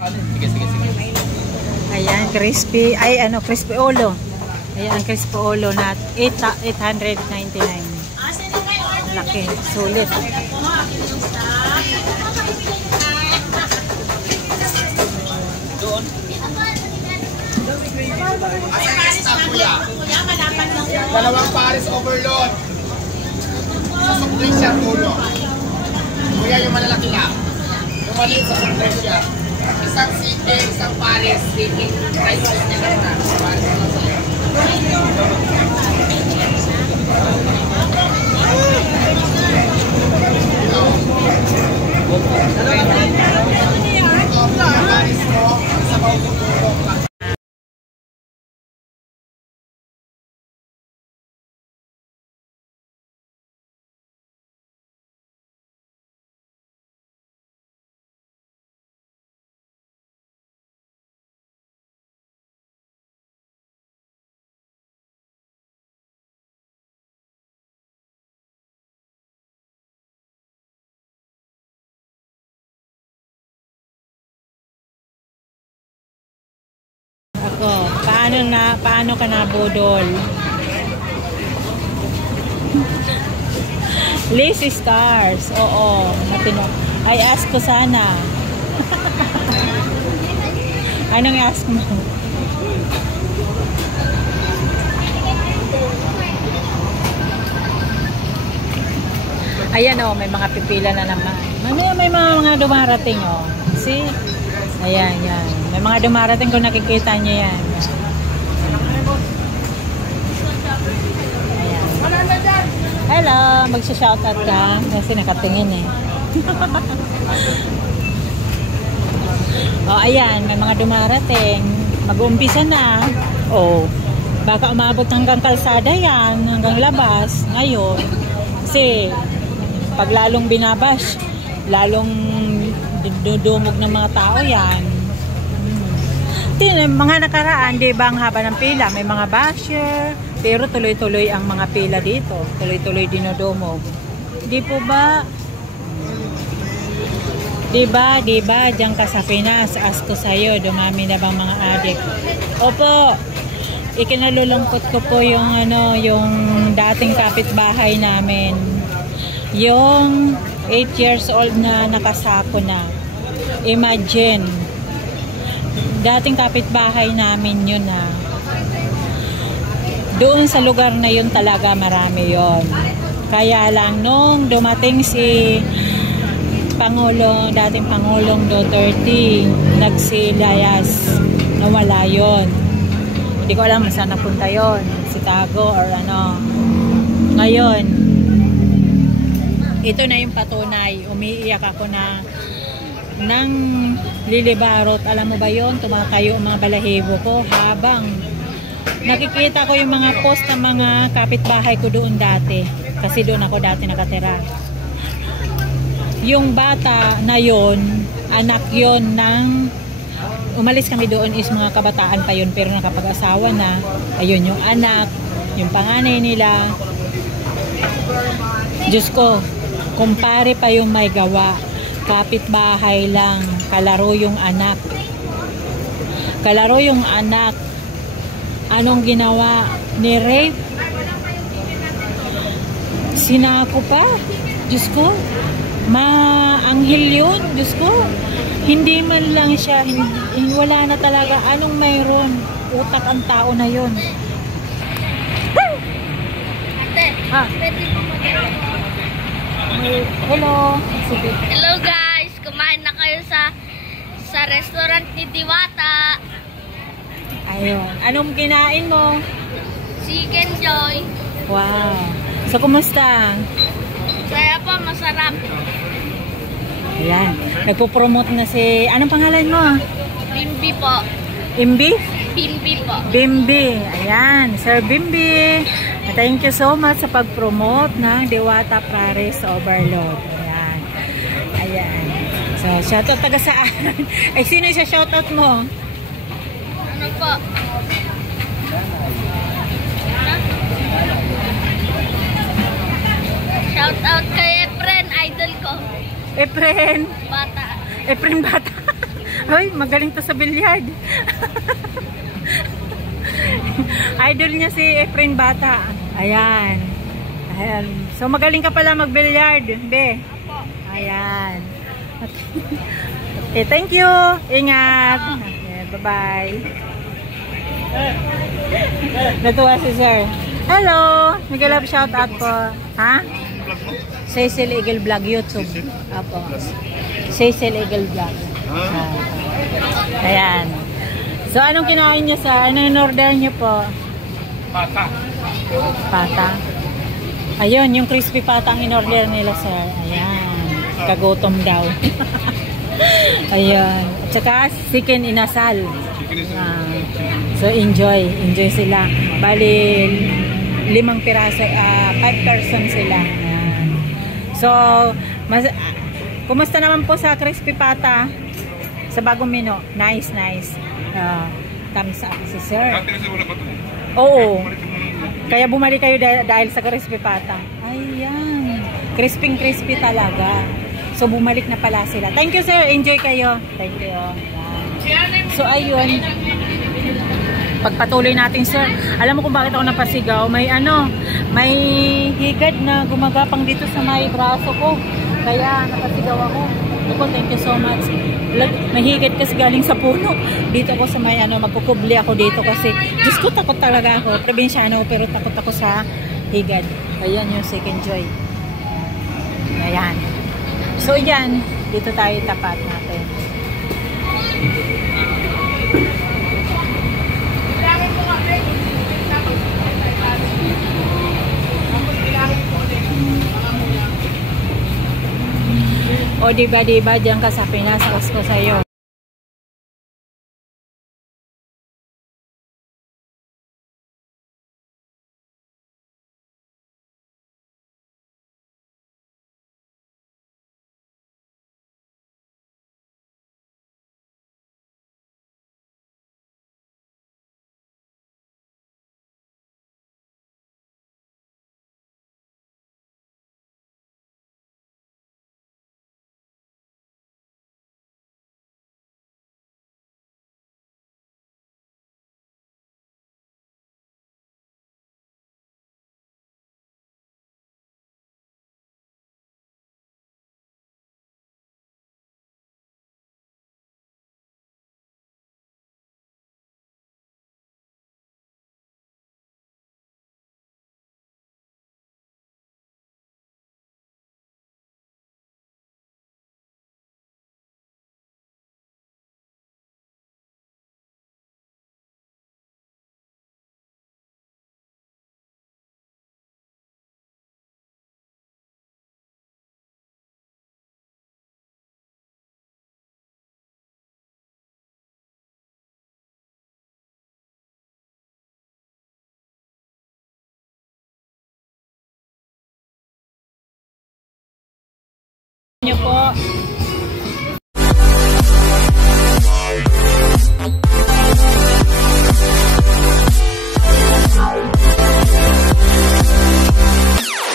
Sige, sige, sige. Ayan, crispy. Ay, ano, crispy olo. Ayan, crispy olo na 899. Laki, sulit. Doon. Dalawang Paris overload. Sa sukli siya, tulo. Kuya, yung malalaki lang. Yung maliit sa sukli siya. Isang city, isang Paris, city. Price niya lang na. Paris na sa'yo. Paris mo, sa maututulo. Ako, paano ka nabudol? Lazy stars. Oo, matino. Ay, ask ko sana. Anong ask mo? Ayan o, may mga pipila na naman. May mga dumarating o. See? Ayan, yan. May mga dumarating kung nakikita niyo yan. Ayan. Hello, magsha-shoutout ka. Kasi nakatingin eh. O, ayan. May mga dumarating. Mag-uumpisa na. O, baka umabot hanggang kalsada yan. Hanggang labas. Ngayon. Kasi, pag lalong binabash, lalong dudumog ng mga tao yan. Mga nakaraan, di ba ang haba ng pila? May mga basher, pero tuloy-tuloy ang mga pila dito. Tuloy-tuloy dinudumog. Di po ba? Di ba? Diyan ka sa Pinas, ask ko sa'yo, dumami na bang mga adik? Opo, ikinalulungkot ko po yung dating kapitbahay namin. Yung 8 years old na nakasako na. Imagine, dating kapitbahay namin yun na. Doon sa lugar na yun talaga marami yun. Kaya lang nung dumating si dating Pangulong Duterte, nagsilayas, nawala yun. Hindi ko alam saan napunta yun, si Tago or ano. Ngayon, ito na yung patunay. Umiiyak ako na nang lilibarot. Alam mo ba yon? Tumatayo ang mga balahibo ko habang nakikita ko yung mga post ng mga kapitbahay ko doon dati. Kasi doon ako dati nakatira. Yung bata na yon, anak yon ng umalis kami doon is mga kabataan pa yun pero nakapag-asawa na. Ayun yung anak, yung panganay nila. Diyos ko, kumpare pa yung may gawa. Kapitbahay lang. Kalaro yung anak. Kalaro yung anak. Anong ginawa? Ni-rape? Sinako pa? Diyos ko. Maanghel yun. Diyos ko. Hindi man lang siya. Wala na talaga. Anong mayroon? Utak ang tao na yun. Ha? Hello. Sige. Hello guys, kumain na kayo sa restaurant ni Diwata. Ayun. Anong kinain mo? Chicken Joy. Wow. So, kumusta? Kaya po, masarap. Ayan. Nagpo-promote na si... Anong pangalan mo? Bimbi po. Imbi? Bimbi po. Bimbi. Ayan. Sir Bimbi. Thank you so much sa pag-promote ng Diwata Paris Overload. Ayan. Ayan. So, shoutout taga saan? Ay, sino yung shoutout mo? Ano po? Shoutout kay Efren, idol ko. Efren. Bata. Efren Bata. Hoy, magaling to sa bilyard. Idol niya si Efren Bata. Ayan. Ayan. So magaling ka pala mag-bilyard, be. Ayan. Okay, thank you. Ingat. Okay, bye-bye. Natuwa si sir. Hello. Miguel, shout out po. Ha? Cecil Eagle Vlog YouTube. Apo. Cecil Eagle Vlog. Ayan. So, anong kinain niyo sa? Ano yung order niyo po? Pata. Pata. Ayun, yung crispy pata ang in-order nila, sir. Ayan. Kagutom daw. Ayan. At saka, chicken inasal. So, enjoy. Enjoy sila. Bali, 5 piraso, 5 person sila. Ayan. So, kumusta naman po sa crispy pata? Sa bagong menu. Nice, nice. Thumbs up si sir. Oo. Kaya bumalik kayo dahil sa crispy pata. Ayan. Crispy talaga. So, bumalik na pala sila. Thank you, sir. Enjoy kayo. Thank you. Ayan. So, ayun. Pagpatuloy natin, sir. Alam mo kung bakit ako napasigaw? May higad na gumagapang dito sa may braso ko. Kaya napasigaw ako. Thank you so much. May higad kasi galing sa puno. Dito ako sa may magkukubli ako dito kasi Diyos ko, takot talaga ako. Probinsyano pero takot ako sa higad. Ayan yung second joy. Ayan. So yan, dito tayo tapat natin. O diba, diyan ka sa Pinas, alas ko sa'yo.